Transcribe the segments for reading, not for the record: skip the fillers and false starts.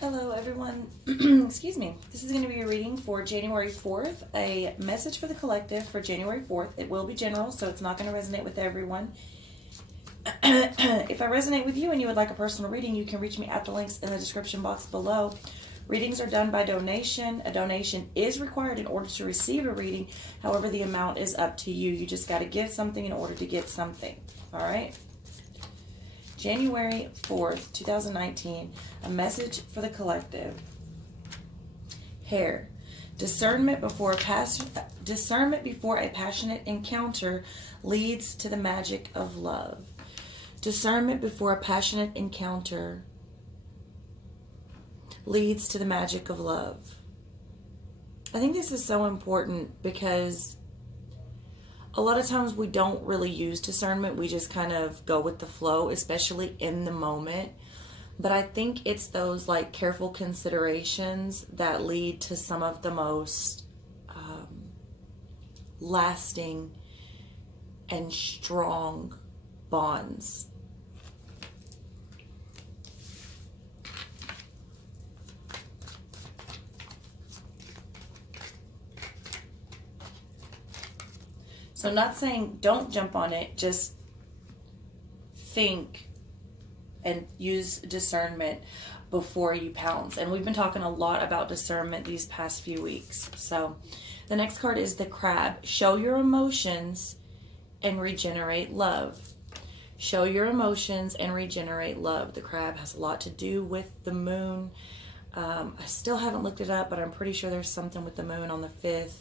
Hello everyone, excuse me. This is going to be a reading for January 4th, a message for the collective for January 4th. It will be general, so it's not going to resonate with everyone. If I resonate with you and you would like a personal reading, you can reach me at the links in the description box below. Readings are done by donation. A donation is required in order to receive a reading. However, the amount is up to you. You just got to give something in order to get something. All right? January 4th, 2019, a message for the collective. Hair. Discernment before a passionate encounter leads to the magic of love. Discernment before a passionate encounter leads to the magic of love. I think this is so important because a lot of times we don't really use discernment. We just kind of go with the flow, especially in the moment. But I think it's those like careful considerations that lead to some of the most lasting and strong bonds. So I'm not saying don't jump on it, just think and use discernment before you pounce. And we've been talking a lot about discernment these past few weeks. So the next card is the Crab. Show your emotions and regenerate love. Show your emotions and regenerate love. The Crab has a lot to do with the moon. I still haven't looked it up, but I'm pretty sure there's something with the moon on the 5th.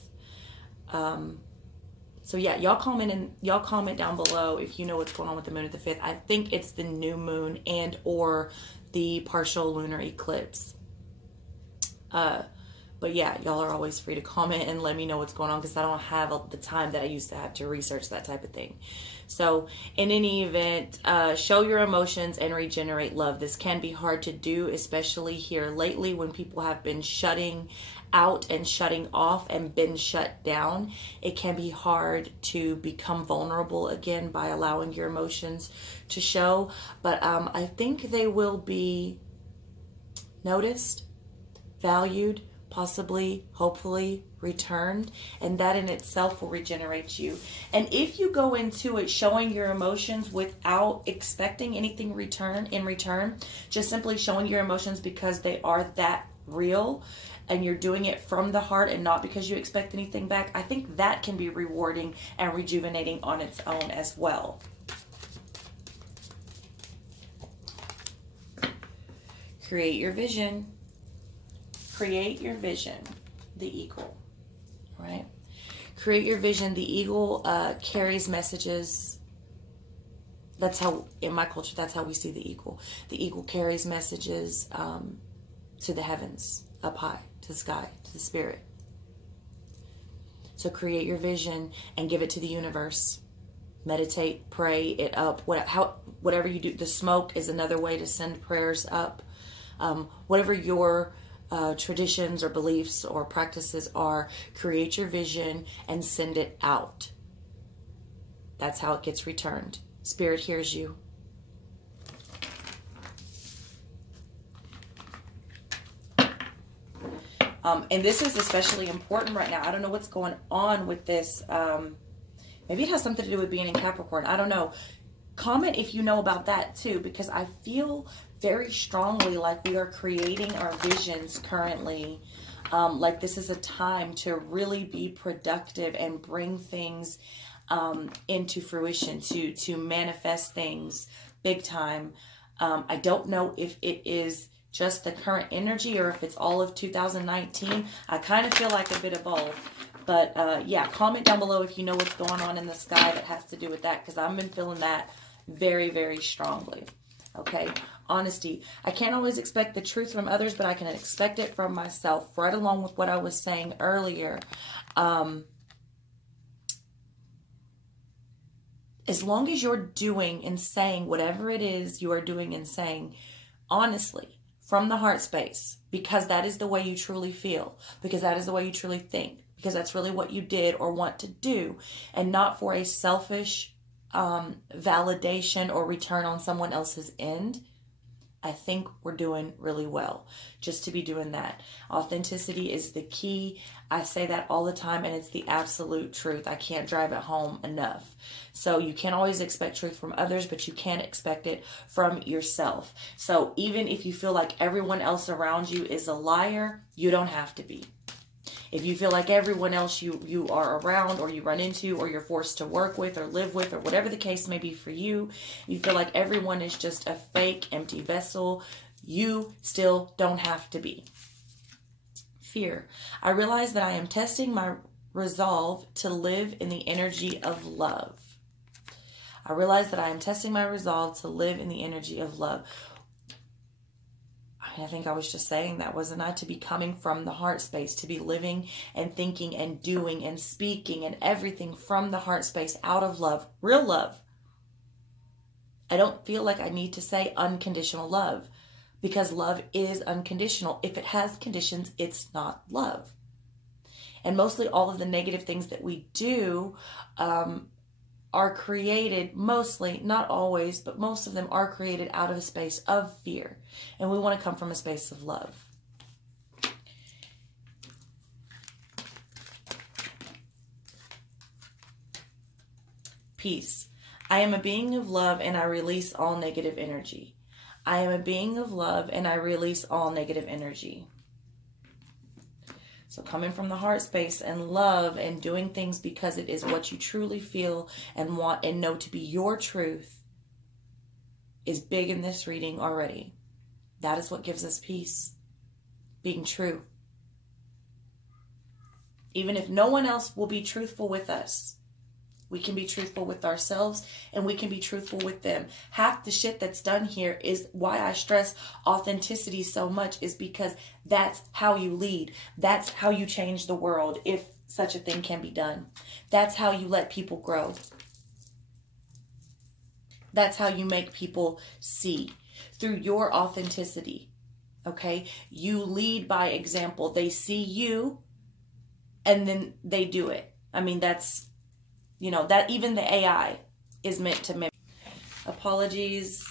So yeah, y'all comment down below if you know what's going on with the moon at the 5th. I think it's the new moon and or the partial lunar eclipse. But yeah, y'all are always free to comment and let me know what's going on because I don't have the time that I used to have to research that type of thing. So in any event, show your emotions and regenerate love. This can be hard to do, especially here lately when people have been shutting out and shutting off and been shut down. It can be hard to become vulnerable again by allowing your emotions to show. But I think they will be noticed, valued, possibly, hopefully, returned, and that in itself will regenerate you. And if you go into it showing your emotions without expecting anything in return, just simply showing your emotions because they are that real, and you're doing it from the heart and not because you expect anything back, I think that can be rewarding and rejuvenating on its own as well. Create your vision. Create your vision, the eagle, right? Create your vision. The eagle carries messages. That's how, in my culture, that's how we see the eagle. The eagle carries messages to the heavens, up high, to the sky, to the spirit. So create your vision and give it to the universe. Meditate, pray it up. Whatever you do, the smoke is another way to send prayers up. Whatever your traditions or beliefs or practices are, create your vision and send it out. That's how it gets returned. Spirit hears you. And this is especially important right now. I don't know what's going on with this. Maybe it has something to do with being in Capricorn. I don't know. Comment if you know about that too, because I feel very strongly like we are creating our visions currently. Like this is a time to really be productive and bring things into fruition, to manifest things big time. I don't know if it is just the current energy or if it's all of 2019. I kind of feel like a bit of both. But yeah, comment down below if you know what's going on in the sky that has to do with that, because I've been feeling that very, very strongly. Okay, honesty. I can't always expect the truth from others, but I can expect it from myself, right along with what I was saying earlier. As long as you're doing and saying whatever it is you are doing and saying, honestly, from the heart space, because that is the way you truly feel, because that is the way you truly think, because that's really what you did or want to do, and not for a selfish validation or return on someone else's end, I think we're doing really well just to be doing that. Authenticity is the key. I say that all the time, and it's the absolute truth. I can't drive it home enough. So you can't always expect truth from others, but you can expect it from yourself. So even if you feel like everyone else around you is a liar, you don't have to be. If you feel like everyone else you are around or you run into or you're forced to work with or live with or whatever the case may be for you, you feel like everyone is just a fake, empty vessel, you still don't have to be. Fear. I realize that I am testing my resolve to live in the energy of love. I realize that I am testing my resolve to live in the energy of love. I think I was just saying that, wasn't I? To be coming from the heart space, to be living and thinking and doing and speaking and everything from the heart space, out of love, real love. I don't feel like I need to say unconditional love, because love is unconditional. If it has conditions, it's not love. And mostly all of the negative things that we do are created, mostly, not always, but most of them are created out of a space of fear. And we want to come from a space of love. Peace. I am a being of love and I release all negative energy. I am a being of love and I release all negative energy. So coming from the heart space and love and doing things because it is what you truly feel and want and know to be your truth is big in this reading already. That is what gives us peace. Being true. Even if no one else will be truthful with us, we can be truthful with ourselves and we can be truthful with them. Half the shit that's done here is why I stress authenticity so much, is because that's how you lead. That's how you change the world, if such a thing can be done. That's how you let people grow. That's how you make people see through your authenticity. Okay? You lead by example. They see you and then they do it. I mean, that's, you know, that even the AI is meant to mimic. Apologies.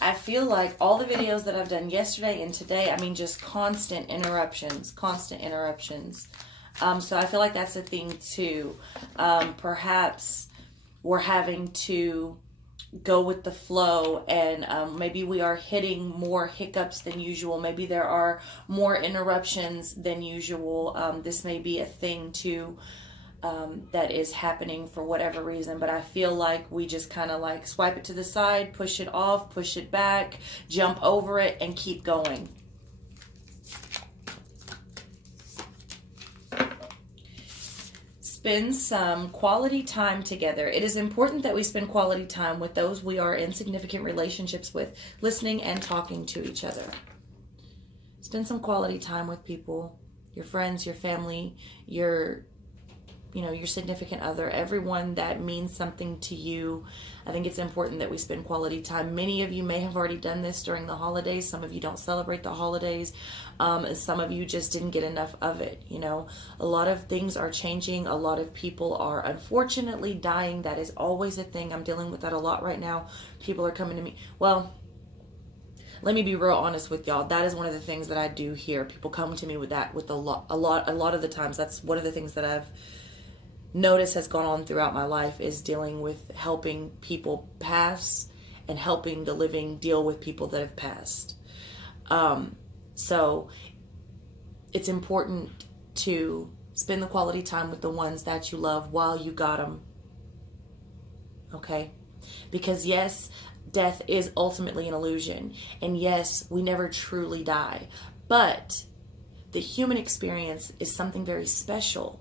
I feel like all the videos that I've done yesterday and today, I mean, just constant interruptions, constant interruptions. So I feel like that's a thing too. Perhaps we're having to go with the flow, and maybe we are hitting more hiccups than usual. Maybe there are more interruptions than usual. This may be a thing too that is happening for whatever reason, but I feel like we just kind of like swipe it to the side, push it off, push it back, jump over it, and keep going. Spend some quality time together. It is important that we spend quality time with those we are in significant relationships with, listening and talking to each other. Spend some quality time with people, your friends, your family, your significant other, everyone that means something to you. I think it's important that we spend quality time. Many of you may have already done this during the holidays. Some of you don't celebrate the holidays. Some of you just didn't get enough of it. You know, a lot of things are changing. A lot of people are unfortunately dying. That is always a thing. I'm dealing with that a lot right now. People are coming to me. Well, let me be real honest with y'all. That is one of the things that I do hear. People come to me with that with a lot of the times. That's one of the things that I've notice has gone on throughout my life, is dealing with helping people pass and helping the living deal with people that have passed. So it's important to spend the quality time with the ones that you love while you got them. Okay? Because yes, death is ultimately an illusion. And yes, we never truly die. But the human experience is something very special.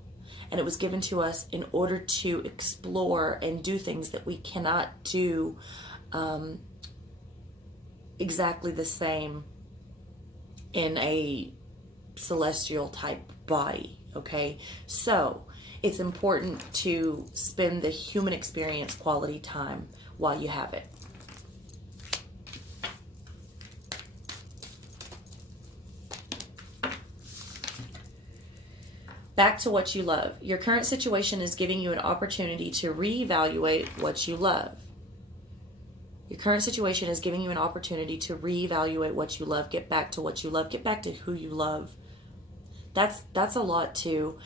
And it was given to us in order to explore and do things that we cannot do exactly the same in a celestial type body, okay? So it's important to spend the human experience quality time while you have it. Back to what you love. Your current situation is giving you an opportunity to reevaluate what you love. Your current situation is giving you an opportunity to reevaluate what you love. Get back to what you love. Get back to who you love. That's a lot too.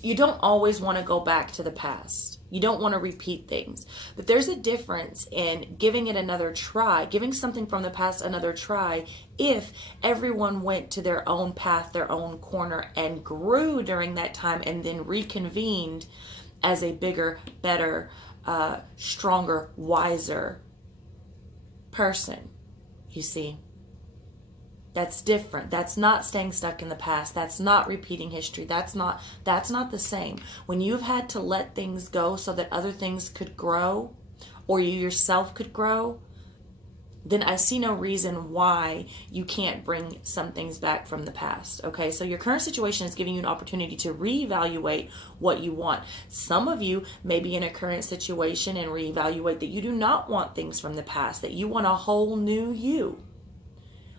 You don't always want to go back to the past. You don't want to repeat things. But there's a difference in giving it another try, giving something from the past another try, if everyone went to their own path, their own corner, and grew during that time and then reconvened as a bigger, better, stronger, wiser person. You see? That's different. That's not staying stuck in the past. That's not repeating history. That's not the same. When you've had to let things go so that other things could grow, or you yourself could grow, then I see no reason why you can't bring some things back from the past. Okay, so your current situation is giving you an opportunity to reevaluate what you want. Some of you may be in a current situation and reevaluate that you do not want things from the past, that you want a whole new you.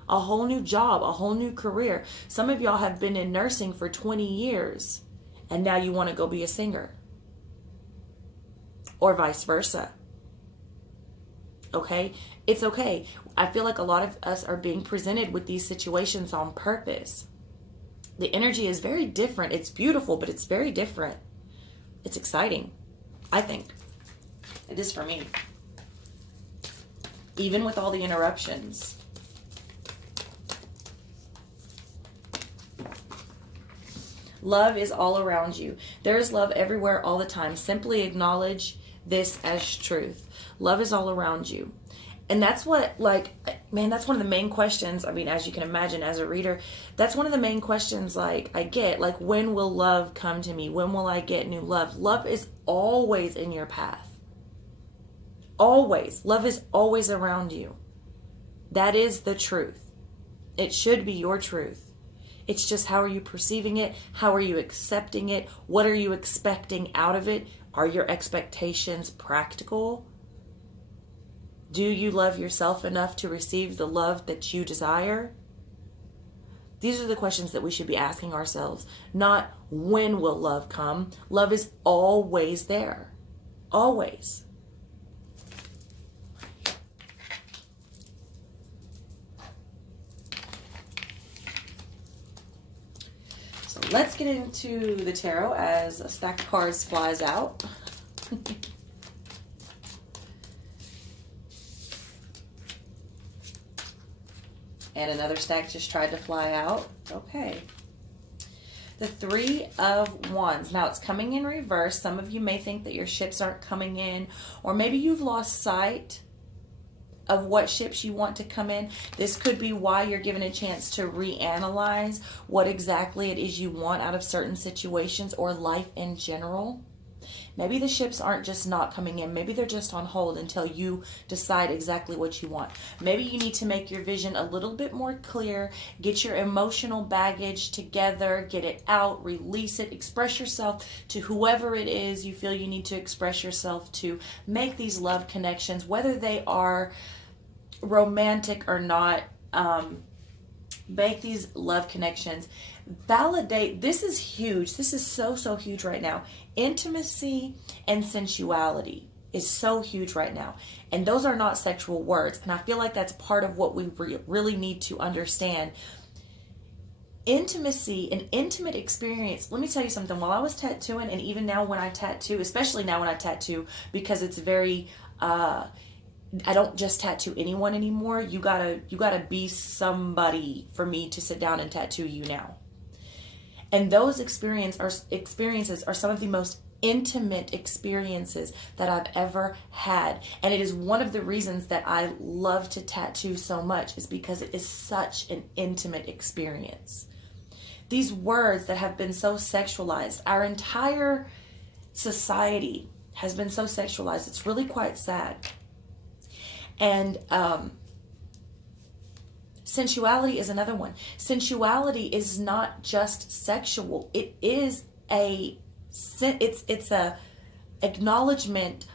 A whole new job, a whole new career. Some of y'all have been in nursing for 20 years and now you want to go be a singer. Or vice versa. Okay? It's okay. I feel like a lot of us are being presented with these situations on purpose. The energy is very different. It's beautiful, but it's very different. It's exciting, I think. It is for me. Even with all the interruptions. Love is all around you. There is love everywhere all the time. Simply acknowledge this as truth. Love is all around you. And that's what, like, man, that's one of the main questions. I mean, as you can imagine, as a reader, that's one of the main questions, like, I get. Like, when will love come to me? When will I get new love? Love is always in your path. Always. Love is always around you. That is the truth. It should be your truth. It's just, how are you perceiving it? How are you accepting it? What are you expecting out of it? Are your expectations practical? Do you love yourself enough to receive the love that you desire? These are the questions that we should be asking ourselves. Not when will love come. Love is always there. Always. Let's get into the tarot as a stack of cards flies out. And another stack just tried to fly out. Okay. The Three of Wands. Now it's coming in reverse. Some of you may think that your ships aren't coming in, or maybe you've lost sight of what ships you want to come in. This could be why you're given a chance to reanalyze what exactly it is you want out of certain situations or life in general. Maybe the ships aren't just not coming in. Maybe they're just on hold until you decide exactly what you want. Maybe you need to make your vision a little bit more clear, get your emotional baggage together, get it out, release it, express yourself to whoever it is you feel you need to express yourself to. Make these love connections, whether they are romantic or not. Make these love connections. Validate. This is huge. This is so huge right now. Intimacy and sensuality is so huge right now. And those are not sexual words. And I feel like that's part of what we really need to understand. Intimacy, an intimate experience. Let me tell you something. While I was tattooing, and even now when I tattoo, especially now when I tattoo, because it's very... I don't just tattoo anyone anymore. You gotta be somebody for me to sit down and tattoo you now. And those experiences are some of the most intimate experiences that I've ever had. And it is one of the reasons that I love to tattoo so much, is because it is such an intimate experience. These words that have been so sexualized, our entire society has been so sexualized. It's really quite sad. And sensuality is another one. Sensuality is not just sexual. It is it's a acknowledgement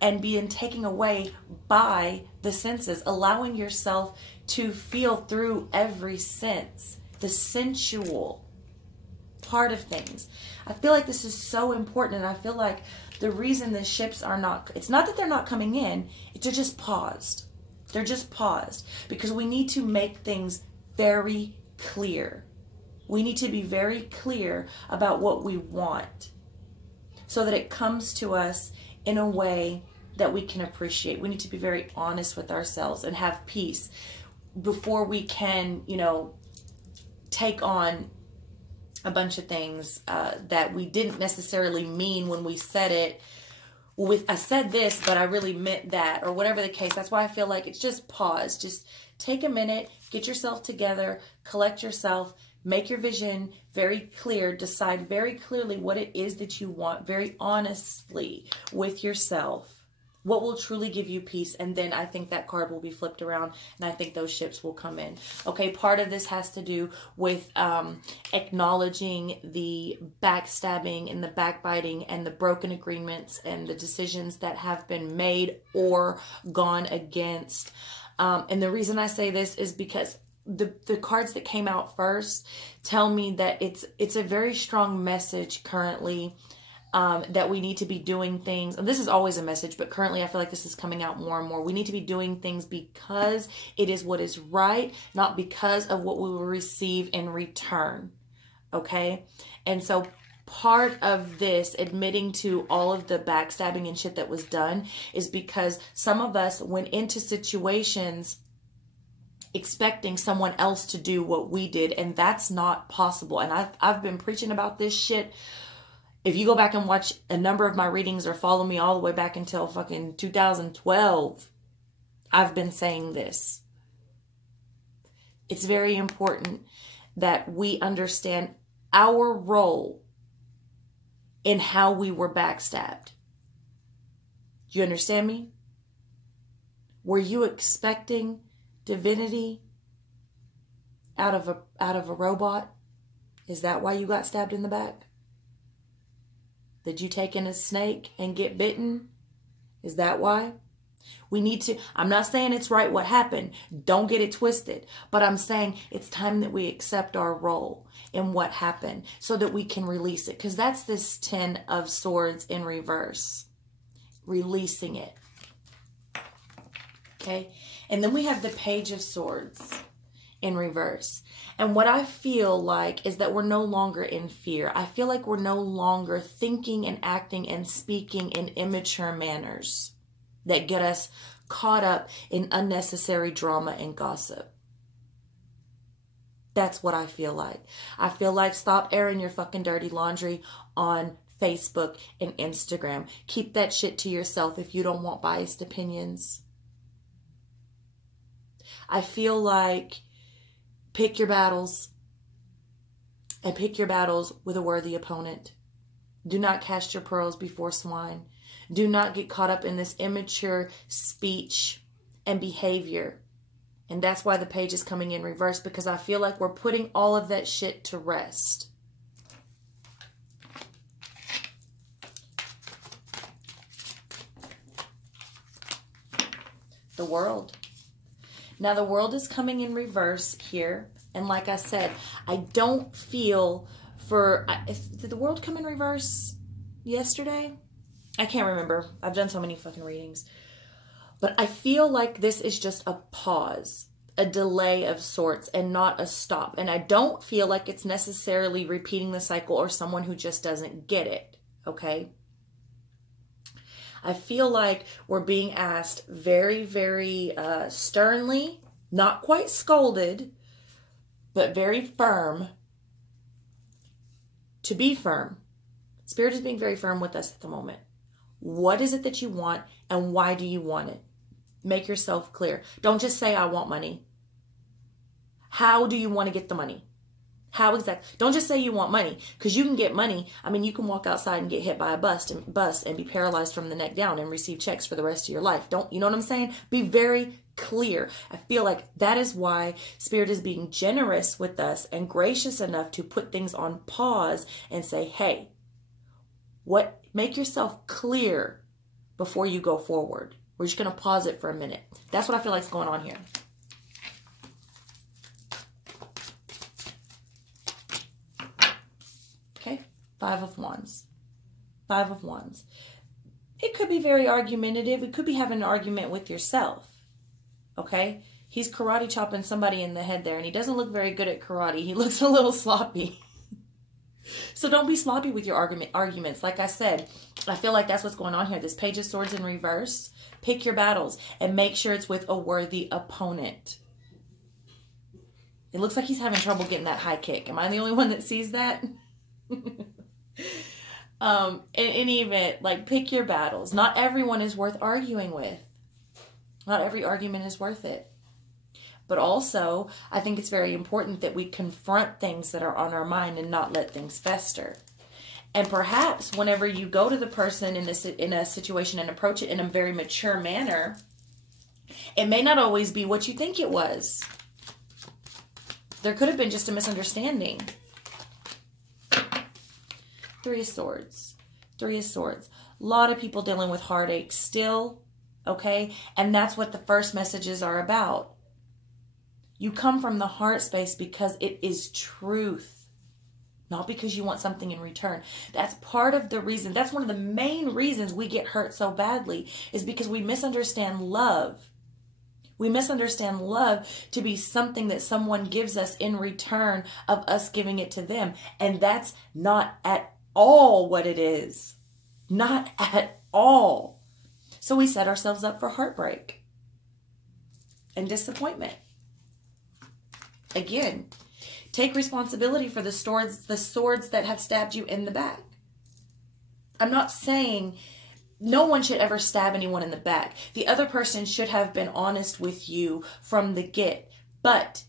and being taken away by the senses, allowing yourself to feel through every sense, the sensual part of things. I feel like this is so important, and I feel like the reason the ships are not, it's not that they're not coming in, they're just paused. They're just paused because we need to make things very clear. We need to be very clear about what we want so that it comes to us in a way that we can appreciate. We need to be very honest with ourselves and have peace before we can, you know, take on a bunch of things that we didn't necessarily mean when we said it. I said this, but I really meant that, or whatever the case. That's why I feel like it's just pause. Just take a minute, get yourself together, collect yourself, make your vision very clear, decide very clearly what it is that you want, very honestly with yourself, what will truly give you peace. And then I think that card will be flipped around, and I think those ships will come in. Okay, part of this has to do with acknowledging the backstabbing and the backbiting and the broken agreements and the decisions that have been made or gone against. And the reason I say this is because the cards that came out first tell me that it's a very strong message currently, that we need to be doing things. And this is always a message, but currently I feel like this is coming out more and more. We need to be doing things because it is what is right, not because of what we will receive in return. Okay? And so part of this, admitting to all of the backstabbing and shit that was done, is because some of us went into situations expecting someone else to do what we did, and that's not possible. And I've been preaching about this shit. If you go back and watch a number of my readings or follow me all the way back until fucking 2012, I've been saying this. It's very important that we understand our role in how we were backstabbed. Do you understand me? Were you expecting divinity out of a robot? Is that why you got stabbed in the back? Did you take in a snake and get bitten? Is that why? We need to, I'm not saying it's right what happened. Don't get it twisted. But I'm saying it's time that we accept our role in what happened so that we can release it. Because that's this 10 of Swords in reverse. Releasing it. Okay? And then we have the Page of Swords in reverse. And what I feel like is that we're no longer in fear. I feel like we're no longer thinking and acting and speaking in immature manners that get us caught up in unnecessary drama and gossip. That's what I feel like. I feel like stop airing your fucking dirty laundry on Facebook and Instagram. Keep that shit to yourself if you don't want biased opinions. I feel like pick your battles, and pick your battles with a worthy opponent. Do not cast your pearls before swine. Do not get caught up in this immature speech and behavior. And that's why the Page is coming in reverse, because I feel like we're putting all of that shit to rest. The World. Now the World is coming in reverse here. And like I said, I don't feel did the World come in reverse yesterday? I can't remember. I've done so many fucking readings. But I feel like this is just a pause, a delay of sorts, and not a stop. And I don't feel like it's necessarily repeating the cycle or someone who just doesn't get it, okay? I feel like we're being asked very, very sternly, not quite scolded, but very firm, to be firm. Spirit is being very firm with us at the moment. What is it that you want, and why do you want it? Make yourself clear. Don't just say, I want money. How do you want to get the money? How exactly? Don't just say you want money, because you can get money. I mean, you can walk outside and get hit by a bus and be paralyzed from the neck down and receive checks for the rest of your life. You know what I'm saying? Be very clear. I feel like that is why Spirit is being generous with us and gracious enough to put things on pause and say, hey, make yourself clear before you go forward. We're just going to pause it for a minute. That's what I feel like is going on here. Five of Wands. Five of Wands. It could be very argumentative. It could be having an argument with yourself. Okay? He's karate chopping somebody in the head there, and he doesn't look very good at karate. He looks a little sloppy. So don't be sloppy with your arguments. Like I said, I feel like that's what's going on here. This Page of Swords in reverse. Pick your battles and make sure it's with a worthy opponent. It looks like he's having trouble getting that high kick. Am I the only one that sees that? In any event, like, pick your battles. Not everyone is worth arguing with. Not every argument is worth it. But also, I think it's very important that we confront things that are on our mind and not let things fester. And perhaps whenever you go to the person in a situation and approach it in a very mature manner, it may not always be what you think it was. There could have been just a misunderstanding. Three of Swords. Three of Swords. A lot of people dealing with heartache still, okay? And that's what the first messages are about. You come from the heart space because it is truth, not because you want something in return. That's part of the reason. That's one of the main reasons we get hurt so badly, is because we misunderstand love. We misunderstand love to be something that someone gives us in return of us giving it to them. And that's not at all what it is. Not at all. So we set ourselves up for heartbreak and disappointment. Again, take responsibility for the swords that have stabbed you in the back. I'm not saying no one should ever stab anyone in the back. The other person should have been honest with you from the get. But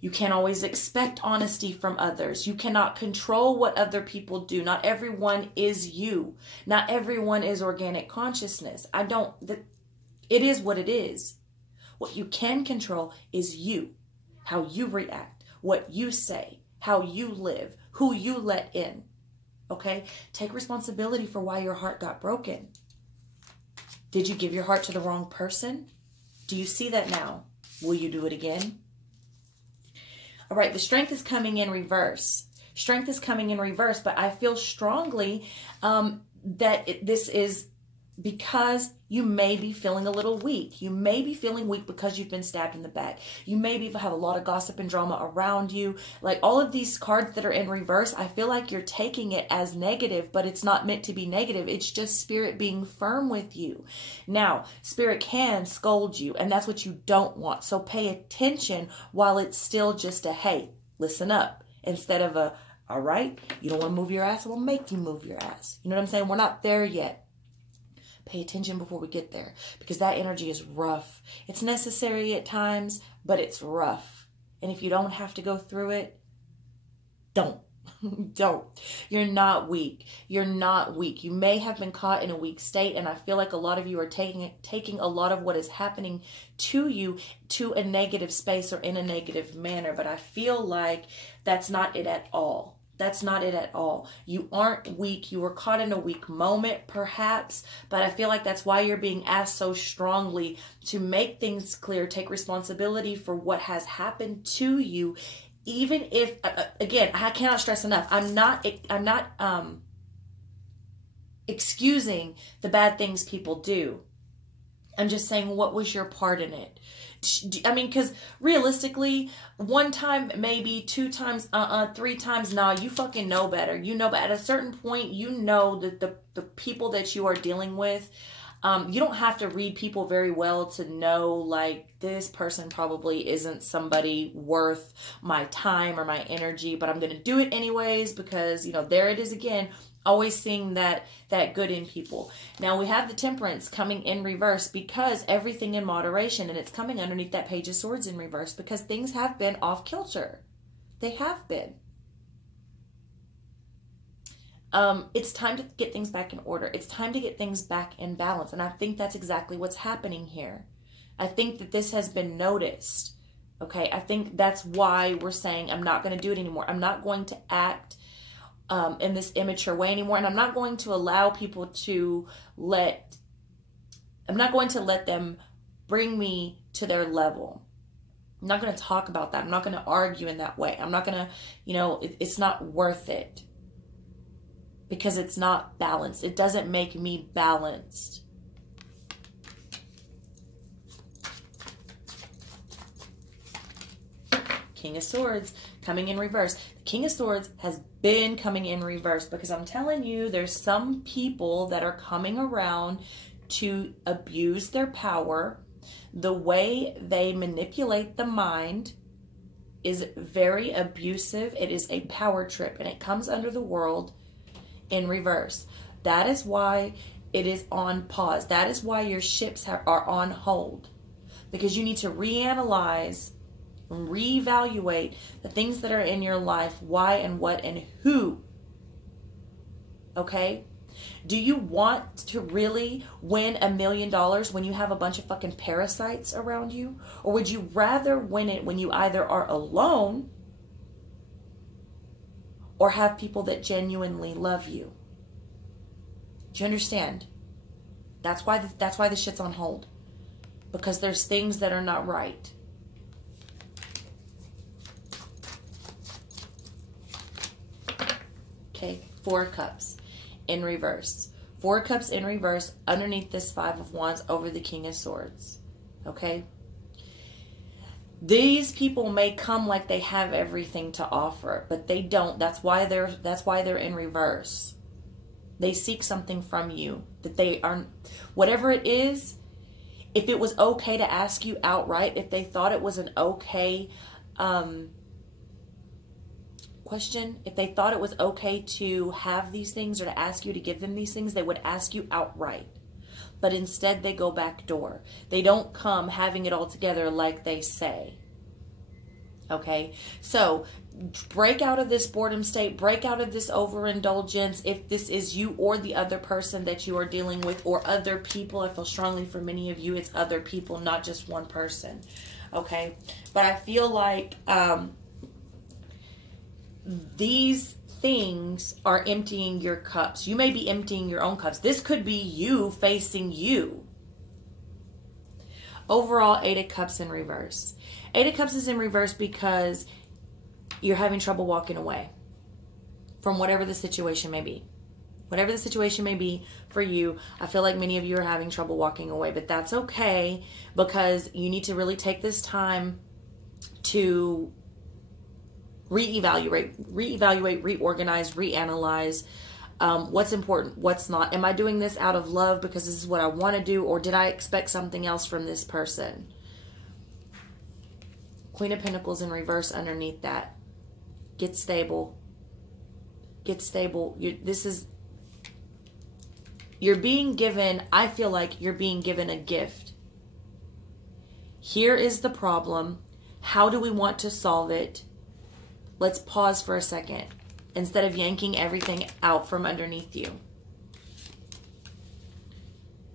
you can't always expect honesty from others. You cannot control what other people do. Not everyone is you. Not everyone is organic consciousness. It is what it is. What you can control is you. How you react, what you say, how you live, who you let in. Okay? Take responsibility for why your heart got broken. Did you give your heart to the wrong person? Do you see that now? Will you do it again? All right, the Strength is coming in reverse. Strength is coming in reverse, but I feel strongly that this is because you may be feeling a little weak. You may be feeling weak because you've been stabbed in the back. You maybe have a lot of gossip and drama around you. Like, all of these cards that are in reverse, I feel like you're taking it as negative, but it's not meant to be negative. It's just Spirit being firm with you. Now, Spirit can scold you, and that's what you don't want. So pay attention while it's still just a, hey, listen up. Instead of a, all right, you don't want to move your ass, we'll make you move your ass. You know what I'm saying? We're not there yet. Pay attention before we get there, because that energy is rough. It's necessary at times, but it's rough. And if you don't have to go through it, don't. Don't. You're not weak. You're not weak. You may have been caught in a weak state, and I feel like a lot of you are taking a lot of what is happening to you to a negative space or in a negative manner, but I feel like that's not it at all. That's not it at all. You aren't weak. You were caught in a weak moment, perhaps, but I feel like that's why you're being asked so strongly to make things clear, take responsibility for what has happened to you, even if, again, I cannot stress enough, I'm not excusing the bad things people do. I'm just saying, what was your part in it? I mean, because realistically, one time, maybe, two times, three times, nah, you fucking know better. You know, but at a certain point, you know that the people that you are dealing with, you don't have to read people very well to know, like, this person probably isn't somebody worth my time or my energy, but I'm going to do it anyways because, you know, there it is again. Always seeing that good in people. Now we have the Temperance coming in reverse because everything in moderation, and it's coming underneath that Page of Swords in reverse because things have been off kilter. They have been. It's time to get things back in order. It's time to get things back in balance. And I think that's exactly what's happening here. I think that this has been noticed. Okay. I think that's why we're saying, I'm not going to do it anymore. I'm not going to act in this immature way anymore. And I'm not going to allow people to I'm not going to let them bring me to their level. I'm not going to talk about that. I'm not going to argue in that way. I'm not going to, you know, it's not worth it. because it's not balanced. It doesn't make me balanced. King of Swords coming in reverse. The King of Swords has been coming in reverse because I'm telling you, there's some people that are coming around to abuse their power. The way they manipulate the mind is very abusive. It is a power trip, and it comes under the world in reverse. That is why it is on pause. That is why your ships are on hold, because you need to reanalyze and reevaluate the things that are in your life, why and what and who. Okay? Do you want to really win $1 million when you have a bunch of fucking parasites around you? Or would you rather win it when you either are alone or have people that genuinely love you? Do you understand? That's why the shit's on hold. Because there's things that are not right. Okay, 4 of Cups in reverse. 4 of Cups in reverse underneath this 5 of Wands over the King of Swords. Okay? These people may come like they have everything to offer, but they don't. That's why they're in reverse. They seek something from you that they aren't, whatever it is. If it was okay to ask you outright, if they thought it was an okay question, if they thought it was okay to have these things or to ask you to give them these things, they would ask you outright. But instead they go back door. They don't come having it all together like they say. Okay? So break out of this boredom state. Break out of this overindulgence. If this is you or the other person that you are dealing with, or other people, I feel strongly for many of you it's other people, not just one person. Okay? But I feel like these things are emptying your cups. You may be emptying your own cups. This could be you facing you. Overall, 8 of Cups in reverse. 8 of Cups is in reverse because you're having trouble walking away from whatever the situation may be. Whatever the situation may be for you, I feel like many of you are having trouble walking away, but that's okay, because you need to really take this time to reevaluate, reorganize, reanalyze what's important, what's not. Am I doing this out of love because this is what I want to do, or did I expect something else from this person? Queen of Pentacles in reverse underneath that. Get stable. Get stable. You're being given, I feel like you're being given a gift. Here is the problem. How do we want to solve it? Let's pause for a second instead of yanking everything out from underneath you.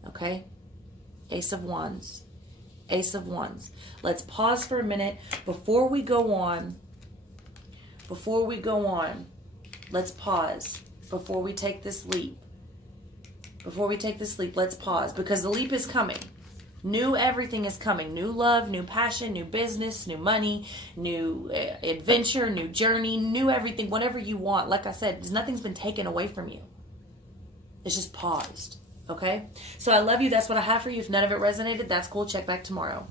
Okay? Ace of Wands. Ace of Wands. Let's pause for a minute before we go on. Before we go on, let's pause before we take this leap. Before we take this leap, let's pause, because the leap is coming. New everything is coming. New love, new passion, new business, new money, new adventure, new journey, new everything, whatever you want. Like I said, nothing's been taken away from you. It's just paused. Okay? So I love you. That's what I have for you. If none of it resonated, that's cool. Check back tomorrow.